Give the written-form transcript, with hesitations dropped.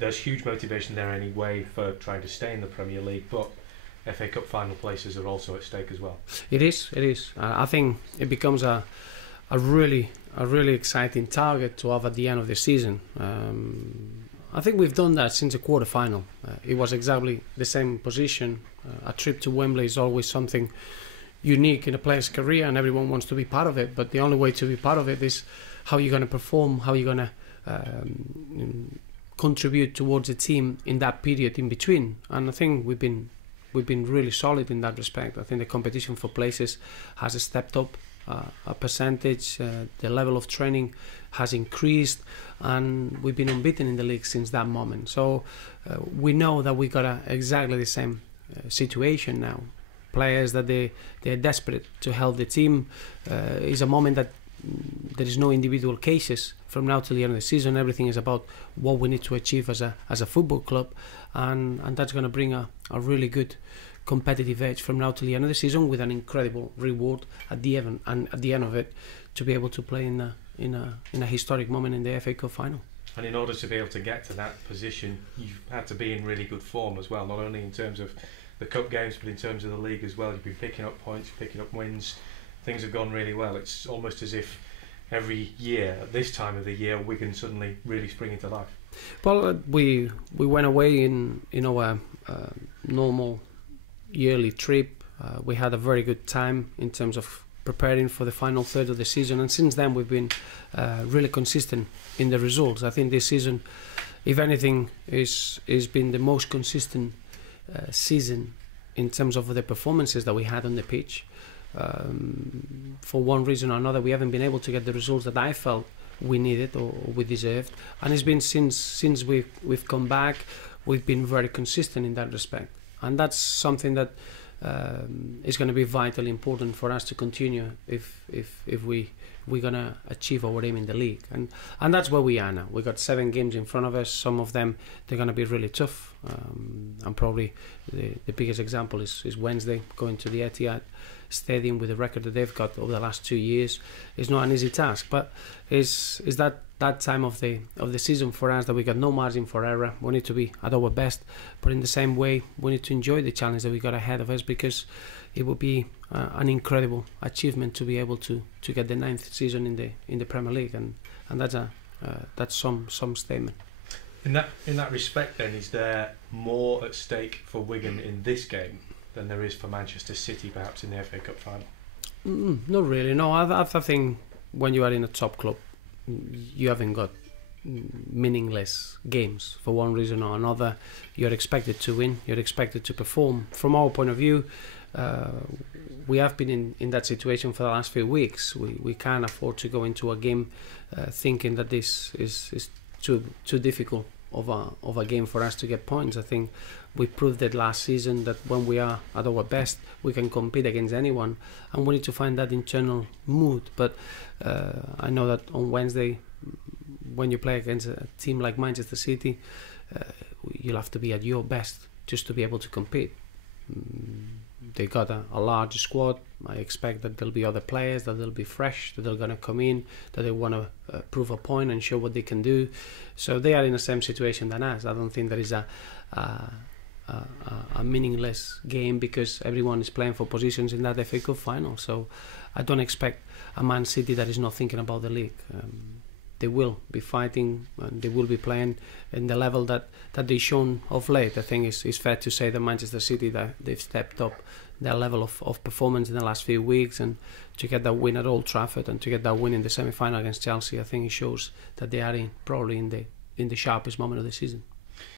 There's huge motivation there anyway for trying to stay in the Premier League, but FA Cup final places are also at stake as well. It is. I think it becomes a really exciting target to have at the end of the season. I think we've done that since the quarter-final. It was exactly the same position. A trip to Wembley is always something unique in a player's career, and everyone wants to be part of it. But the only way to be part of it is how you're going to perform, how you're going to contribute towards the team in that period in between. And I think we've been really solid in that respect. I think the competition for places has stepped up a percentage. The level of training has increased, and we've been unbeaten in the league since that moment. So we know that we got exactly the same situation now. Players that they're desperate to help the team. Is a moment that there is no individual cases from now till the end of the season. Everything is about what we need to achieve as a football club, and that's going to bring a really good competitive edge from now till the end of the season, with an incredible reward at the end of it, to be able to play in a historic moment in the FA Cup final. And in order to be able to get to that position, you've had to be in really good form as well, not only in terms of the cup games but in terms of the league as well. You've been picking up points, picking up wins. Things have gone really well. It's almost as if every year at this time of the year Wigan suddenly really spring into life. Well, we went away in a normal yearly trip. We had a very good time in terms of preparing for the final third of the season, and since then we've been really consistent in the results. I think this season, if anything, is been the most consistent season in terms of the performances that we had on the pitch. For one reason or another, we haven't been able to get the results that I felt we needed or we deserved, and it's been since we've come back, we've been very consistent in that respect, and that's something that is going to be vitally important for us to continue if we're going to achieve our aim in the league, and that's where we are now. We've got 7 games in front of us. Some of them, they're going to be really tough, and probably the biggest example is Wednesday, going to the Etihad Stadium with the record that they've got over the last 2 years. It's not an easy task, but is that time of the season for us that we got no margin for error. We need to be at our best, but in the same way we need to enjoy the challenge that we got ahead of us, because it would be an incredible achievement to be able to get the 9th season in the Premier League, and that's some statement. In that respect, then, is there more at stake for Wigan in this game than there is for Manchester City, perhaps in the FA Cup final? Not really. No, I think when you are in a top club, you haven't got meaningless games. For one reason or another, you're expected to win, you're expected to perform. From our point of view, we have been in that situation for the last few weeks. We can't afford to go into a game thinking that this is too difficult of a game for us to get points. I think we proved that last season that when we are at our best, we can compete against anyone, and we need to find that internal mood. But I know that on Wednesday, when you play against a team like Manchester City, you'll have to be at your best just to be able to compete. They got a large squad. I expect that there'll be other players, that they'll be fresh, that they're going to come in, that they want to prove a point and show what they can do. So they are in the same situation than us. I don't think there is a meaningless game, because everyone is playing for positions in that FA Cup final. So I don't expect a Man City that is not thinking about the league. They will be fighting, and they will be playing in the level that they've shown of late. I think it's fair to say that Manchester City, that they've stepped up their level of performance in the last few weeks, and to get that win at Old Trafford and to get that win in the semi-final against Chelsea, I think it shows that they are probably in the sharpest moment of the season.